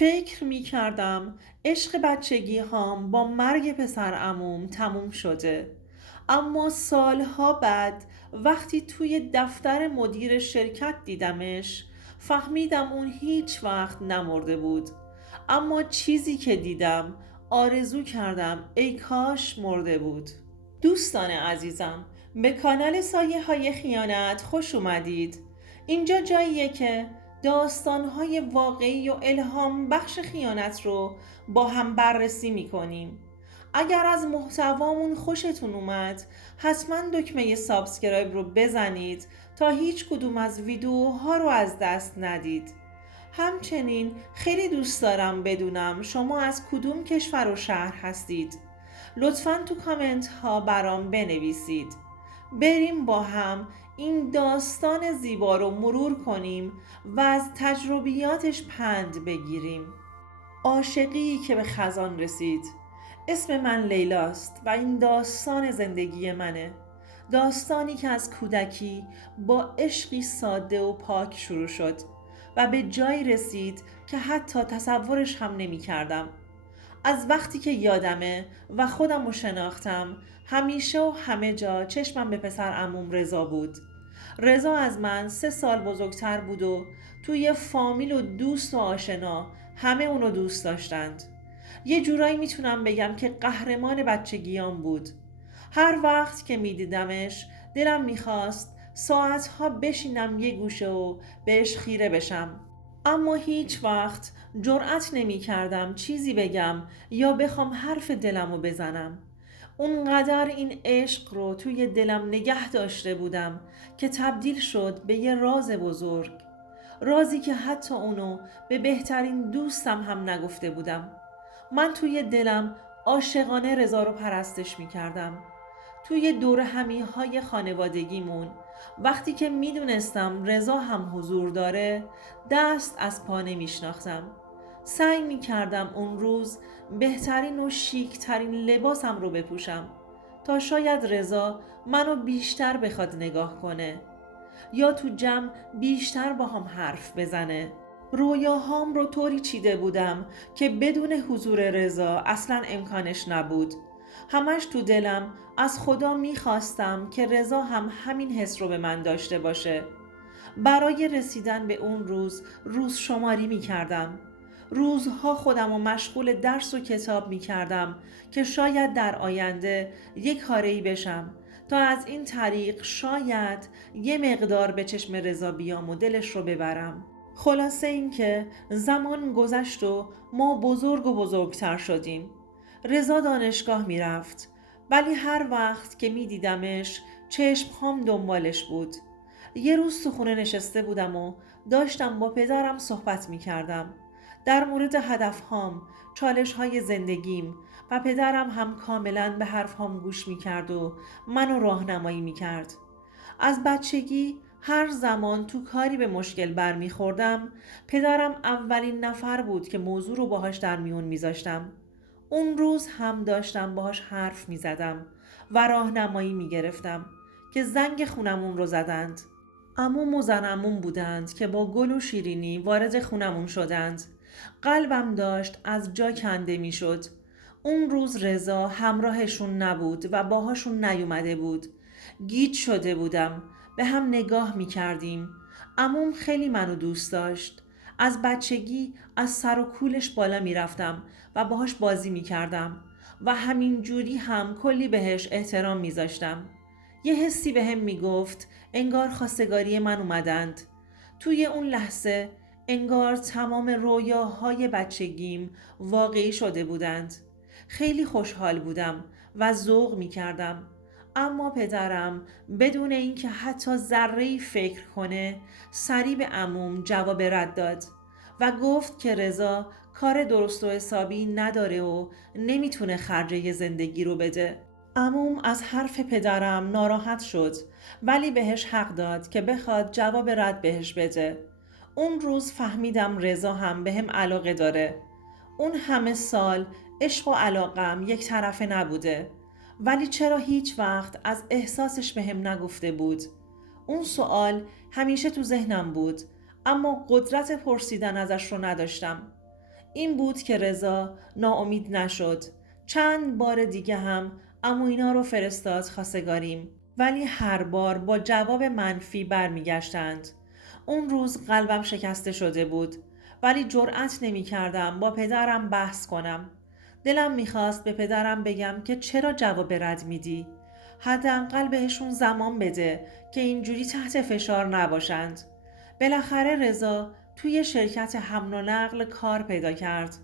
فکر می کردم عشق بچگی هام با مرگ پسر عموم تموم شده، اما سالها بعد وقتی توی دفتر مدیر شرکت دیدمش فهمیدم اون هیچ وقت نمرده بود. اما چیزی که دیدم آرزو کردم ای کاش مرده بود. دوستان عزیزم، به کانال سایه های خیانت خوش اومدید. اینجا جاییه که داستانهای واقعی و الهام بخش خیانت رو با هم بررسی میکنیم. اگر از محتوامون خوشتون اومد حتما دکمه سابسکرایب رو بزنید تا هیچ کدوم از ویدیوها رو از دست ندید. همچنین خیلی دوست دارم بدونم شما از کدوم کشور و شهر هستید. لطفاً تو کامنت ها برام بنویسید. بریم با هم این داستان زیبا رو مرور کنیم و از تجربیاتش پند بگیریم. عاشقی که به خزان رسید. اسم من لیلاست و این داستان زندگی منه. داستانی که از کودکی با عشقی ساده و پاک شروع شد و به جایی رسید که حتی تصورش هم نمی کردم. از وقتی که یادمه و خودم رو شناختم همیشه و همه جا چشمم به پسر عموم رضا بود. رضا از من 3 سال بزرگتر بود و توی فامیل و دوست و آشنا همه اونو دوست داشتند. یه جورایی میتونم بگم که قهرمان بچگیام بود. هر وقت که میدیدمش دلم میخواست ساعتها بشینم یه گوشه و بهش خیره بشم. اما هیچ وقت جرأت نمی کردم چیزی بگم یا بخوام حرف دلمو بزنم. اونقدر این عشق رو توی دلم نگه داشته بودم که تبدیل شد به یه راز بزرگ. رازی که حتی اونو به بهترین دوستم هم نگفته بودم. من توی دلم عاشقانه رضا رو پرستش می کردم. توی دور همیهای خانوادگیمون وقتی که می دونستم رضا هم حضور داره دست از پا نمی شناختم. سعی می کردم اون روز بهترین و شیکترین لباسم رو بپوشم تا شاید رضا منو بیشتر بخواد نگاه کنه یا تو جمع بیشتر با هم حرف بزنه. رویاهام رو طوری چیده بودم که بدون حضور رضا اصلا امکانش نبود. همش تو دلم از خدا میخواستم که رضا هم همین حس رو به من داشته باشه. برای رسیدن به اون روز شماری میکردم. روزها خودم رو مشغول درس و کتاب میکردم که شاید در آینده یک کاره‌ای بشم تا از این طریق شاید یه مقدار به چشم رضا بیام و دلش رو ببرم. خلاصه این که زمان گذشت و ما بزرگ و بزرگتر شدیم. رضا دانشگاه میرفت ولی هر وقت که میدیدمش چشمهام دنبالش بود. یه روز تو خونه نشسته بودم و داشتم با پدرم صحبت میکردم در مورد هدفهام، چالش‌های زندگیم و پدرم هم کاملاً به حرفهام گوش میکرد و منو راهنمایی میکرد. از بچگی هر زمان تو کاری به مشکل برمیخوردم پدرم اولین نفر بود که موضوع رو باهاش در میون میذاشتم. اون روز هم داشتم باهاش حرف میزدم و راهنمایی میگرفتم که زنگ خونمون رو زدند. عموم و زن عموم بودند که با گل و شیرینی وارد خونمون شدند. قلبم داشت از جا کنده میشد. اون روز رضا همراهشون نبود و باهاشون نیومده بود. گیج شده بودم. به هم نگاه می کردیم. عموم خیلی منو دوست داشت. از بچگی از سر و کولش بالا می رفتم و باهاش بازی می کردم و همین جوری هم کلی بهش احترام می زاشتم. یه حسی بهم می گفت انگار خواستگاری من اومدند. توی اون لحظه انگار تمام رویاهای بچگیم واقعی شده بودند. خیلی خوشحال بودم و ذوق می کردم. اما پدرم بدون اینکه حتی ذره‌ای فکر کنه سریع به عموم جواب رد داد و گفت که رضا کار درست و حسابی نداره و نمیتونه خرجه زندگی رو بده. عموم از حرف پدرم ناراحت شد ولی بهش حق داد که بخواد جواب رد بهش بده. اون روز فهمیدم رضا هم بهم علاقه داره. اون همه سال عشق و علاقم یک طرفه نبوده. ولی چرا هیچ وقت از احساسش بهم نگفته بود؟ اون سوال همیشه تو ذهنم بود اما قدرت پرسیدن ازش رو نداشتم. این بود که رضا ناامید نشد. چند بار دیگه هم عمو اینا رو فرستاد خواستگاریم، ولی هر بار با جواب منفی برمیگشتند. اون روز قلبم شکسته شده بود، ولی جرأت نمی کردم با پدرم بحث کنم. دلم میخواست به پدرم بگم که چرا جواب رد میدی؟ حداقل بهشون زمان بده که اینجوری تحت فشار نباشند. بالاخره رضا توی شرکت حمل و نقل کار پیدا کرد.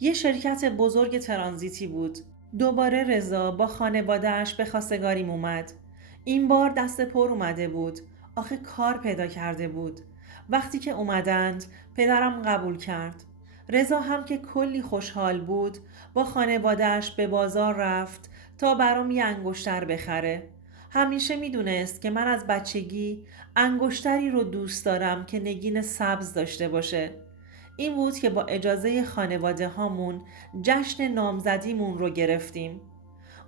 یه شرکت بزرگ ترانزیتی بود. دوباره رضا با خانواده‌اش به خواستگاریم اومد. این بار دست پر اومده بود. آخه کار پیدا کرده بود. وقتی که اومدند پدرم قبول کرد. رضا هم که کلی خوشحال بود با خانواده‌اش به بازار رفت تا برام یه انگشتر بخره. همیشه میدونست که من از بچگی انگشتری رو دوست دارم که نگین سبز داشته باشه. این بود که با اجازه خانواده هامون جشن نامزدیمون رو گرفتیم.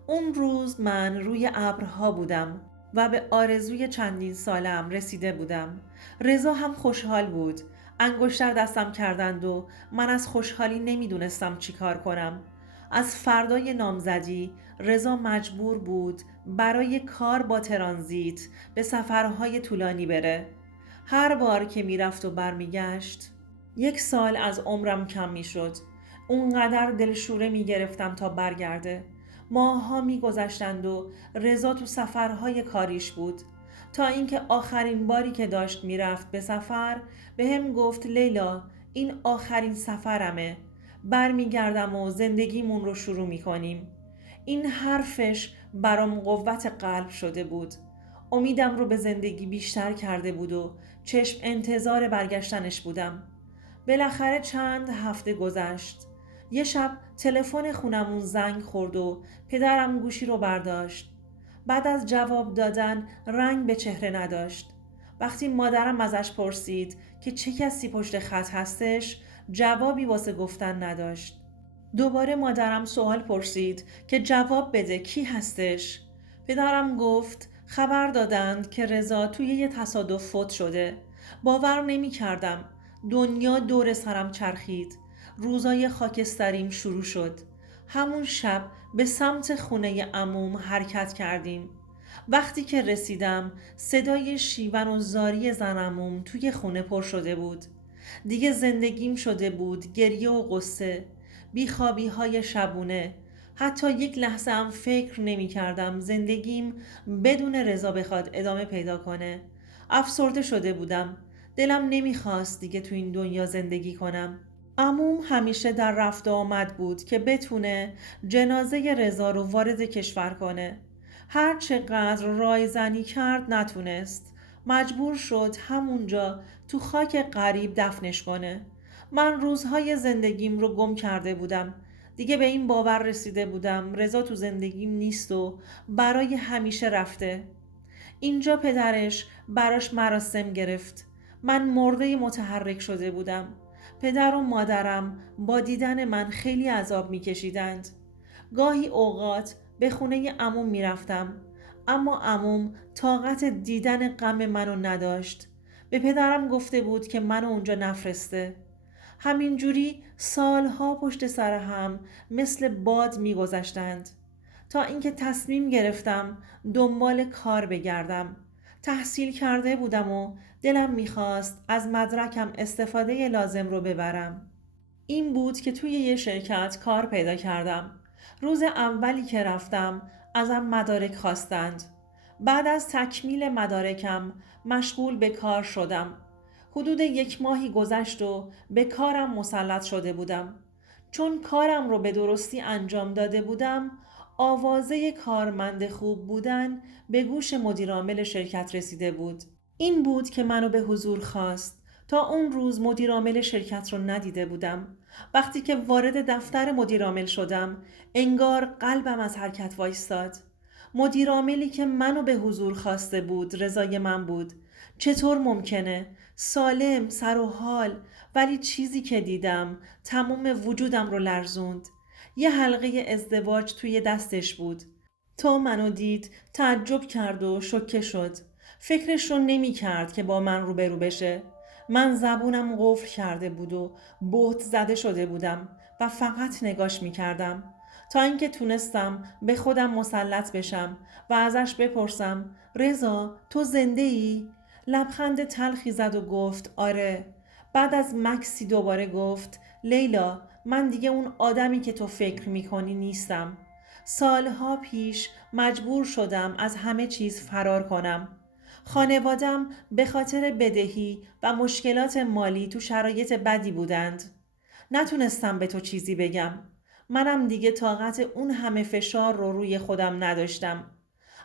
اون روز من روی ابرها بودم و به آرزوی چندین سالم رسیده بودم. رضا هم خوشحال بود. انگشتر دستم کردند و من از خوشحالی نمیدونستم چی کار کنم. از فردای نامزدی رضا مجبور بود برای کار با ترانزیت به سفرهای طولانی بره. هر بار که میرفت و برمیگشت 1 سال از عمرم کم میشد. اونقدر دلشوره میگرفتم تا برگرده. ماه‌ها میگذشتند و رضا تو سفرهای کاریش بود، تا اینکه آخرین باری که داشت میرفت به سفر به هم گفت لیلا این آخرین سفرمه، برمیگردم و زندگیمون رو شروع میکنیم. این حرفش برام قوت قلب شده بود. امیدم رو به زندگی بیشتر کرده بود و چشم انتظار برگشتنش بودم. بالاخره چند هفته گذشت. یه شب تلفن خونمون زنگ خورد و پدرم گوشی رو برداشت. بعد از جواب دادن رنگ به چهره نداشت. وقتی مادرم ازش پرسید که چه کسی پشت خط هستش، جوابی واسه گفتن نداشت. دوباره مادرم سوال پرسید که جواب بده کی هستش. پدرم گفت خبر دادند که رضا توی یه تصادف فوت شده. باور نمی کردم. دنیا دور سرم چرخید. روزای خاکستریم شروع شد. همون شب به سمت خونه عموم حرکت کردیم. وقتی که رسیدم صدای شیون و زاری زن عموم توی خونه پر شده بود. دیگه زندگیم شده بود گریه و قصه، بیخوابی های شبونه. حتی یک لحظه هم فکر نمی کردم زندگیم بدون رضا بخواد ادامه پیدا کنه. افسرده شده بودم. دلم نمیخواست دیگه تو این دنیا زندگی کنم. عموم همیشه در رفت و آمد بود که بتونه جنازه رضا رو وارد کشور کنه. هر چقدر رایزنی کرد نتونست. مجبور شد همونجا تو خاک غریب دفنش کنه. من روزهای زندگیم رو گم کرده بودم. دیگه به این باور رسیده بودم رضا تو زندگیم نیست و برای همیشه رفته. اینجا پدرش براش مراسم گرفت. من مرده متحرک شده بودم. پدر و مادرم با دیدن من خیلی عذاب میکشیدند. گاهی اوقات به خونه عموم میرفتم، اما عموم طاقت دیدن غم منو نداشت. به پدرم گفته بود که منو اونجا نفرسته. همینجوری سالها پشت سر هم مثل باد میگذشتند تا اینکه تصمیم گرفتم دنبال کار بگردم. تحصیل کرده بودم و دلم میخواست از مدرکم استفاده لازم رو ببرم. این بود که توی یه شرکت کار پیدا کردم. روز اولی که رفتم ازم مدارک خواستند. بعد از تکمیل مدارکم مشغول به کار شدم. حدود 1 ماهی گذشت و به کارم مسلط شده بودم. چون کارم رو به درستی انجام داده بودم، آوازه کارمند خوب بودن به گوش مدیرعامل شرکت رسیده بود. این بود که منو به حضور خواست. تا اون روز مدیرعامل شرکت رو ندیده بودم. وقتی که وارد دفتر مدیرعامل شدم، انگار قلبم از حرکت وایستاد. مدیرعاملی که منو به حضور خواسته بود رضای من بود. چطور ممکنه؟ سالم، سر و حال، ولی چیزی که دیدم تمام وجودم رو لرزوند. یه حلقه ازدواج توی دستش بود. تا منو دید تعجب کرد و شوکه شد. فکرش رو نمی کرد که با من روبرو بشه. من زبونم قفل کرده بود و بهت زده شده بودم و فقط نگاش می کردم تا اینکه تونستم به خودم مسلط بشم و ازش بپرسم رضا تو زنده ای؟ لبخند تلخی زد و گفت آره. بعد از مکسی دوباره گفت لیلا من دیگه اون آدمی که تو فکر میکنی نیستم. سالها پیش مجبور شدم از همه چیز فرار کنم. خانوادم به خاطر بدهی و مشکلات مالی تو شرایط بدی بودند. نتونستم به تو چیزی بگم. منم دیگه طاقت اون همه فشار رو روی خودم نداشتم.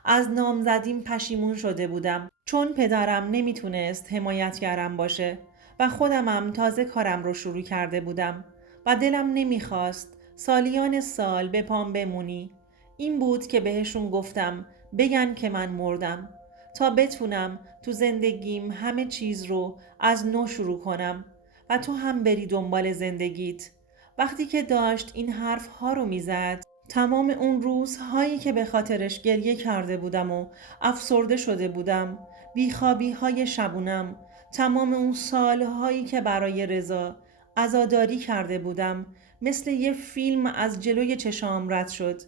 از نامزدیم پشیمون شده بودم چون پدرم نمیتونست حمایتگرم باشه و خودمم تازه کارم رو شروع کرده بودم و دلم نمیخواست سالیان سال به پام بمونی. این بود که بهشون گفتم بگن که من مردم تا بتونم تو زندگیم همه چیز رو از نو شروع کنم و تو هم بری دنبال زندگیت. وقتی که داشت این حرف ها رو میزد تمام اون روزهایی که به خاطرش گریه کرده بودم و افسرده شده بودم، بیخوابی های شبونم، تمام اون سالهایی که برای رضا عزاداری کرده بودم مثل یه فیلم از جلوی چشام رد شد.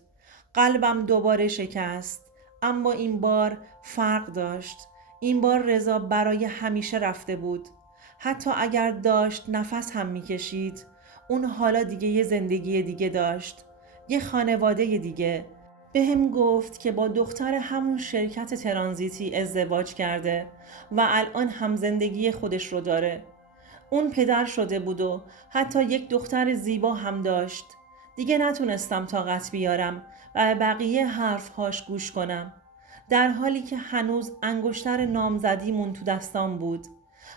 قلبم دوباره شکست، اما این بار فرق داشت. این بار رضا برای همیشه رفته بود. حتی اگر داشت نفس هم میکشید، اون حالا دیگه یه زندگی دیگه داشت، یه خانواده دیگه. به هم گفت که با دختر همون شرکت ترانزیتی ازدواج کرده و الان هم زندگی خودش رو داره. اون پدر شده بود و حتی یک دختر زیبا هم داشت. دیگه نتونستم طاقت بیارم و به بقیه حرفهاش گوش کنم. در حالی که هنوز انگشتر نامزدیمون تو دستام بود.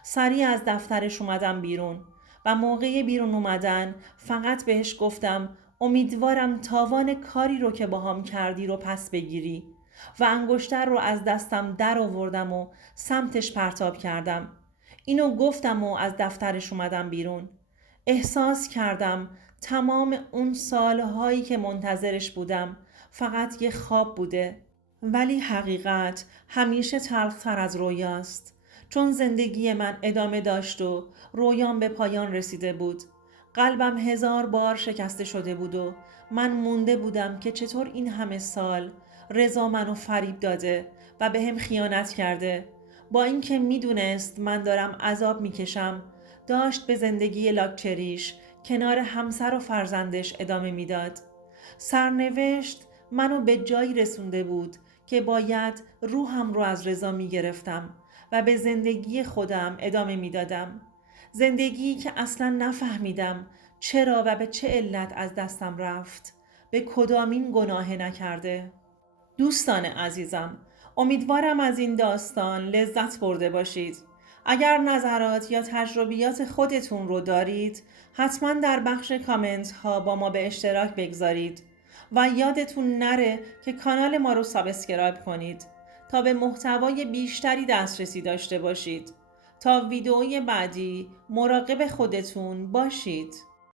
سریع از دفترش اومدم بیرون و موقع بیرون اومدن فقط بهش گفتم امیدوارم تاوان کاری رو که باهام کردی رو پس بگیری و انگشتر رو از دستم در آوردم و سمتش پرتاب کردم. اینو گفتم و از دفترش اومدم بیرون. احساس کردم تمام اون سالهایی که منتظرش بودم فقط یه خواب بوده، ولی حقیقت همیشه تلختر از رویاست. چون زندگی من ادامه داشت و رویام به پایان رسیده بود. قلبم 1000 بار شکسته شده بود و من مونده بودم که چطور این همه سال رضا منو فریب داده و به هم خیانت کرده. با اینکه میدونست من دارم عذاب میکشم، داشت به زندگی لاکچریش کنار همسر و فرزندش ادامه میداد. سرنوشت منو به جایی رسونده بود که باید روحم رو از رضا میگرفتم و به زندگی خودم ادامه میدادم. زندگی که اصلا نفهمیدم چرا و به چه علت از دستم رفت، به کدامین گناه نکرده. دوستان عزیزم، امیدوارم از این داستان لذت برده باشید. اگر نظرات یا تجربیات خودتون رو دارید، حتما در بخش کامنت ها با ما به اشتراک بگذارید و یادتون نره که کانال ما رو سابسکرایب کنید تا به محتوای بیشتری دسترسی داشته باشید. تا ویدئوی بعدی مراقب خودتون باشید.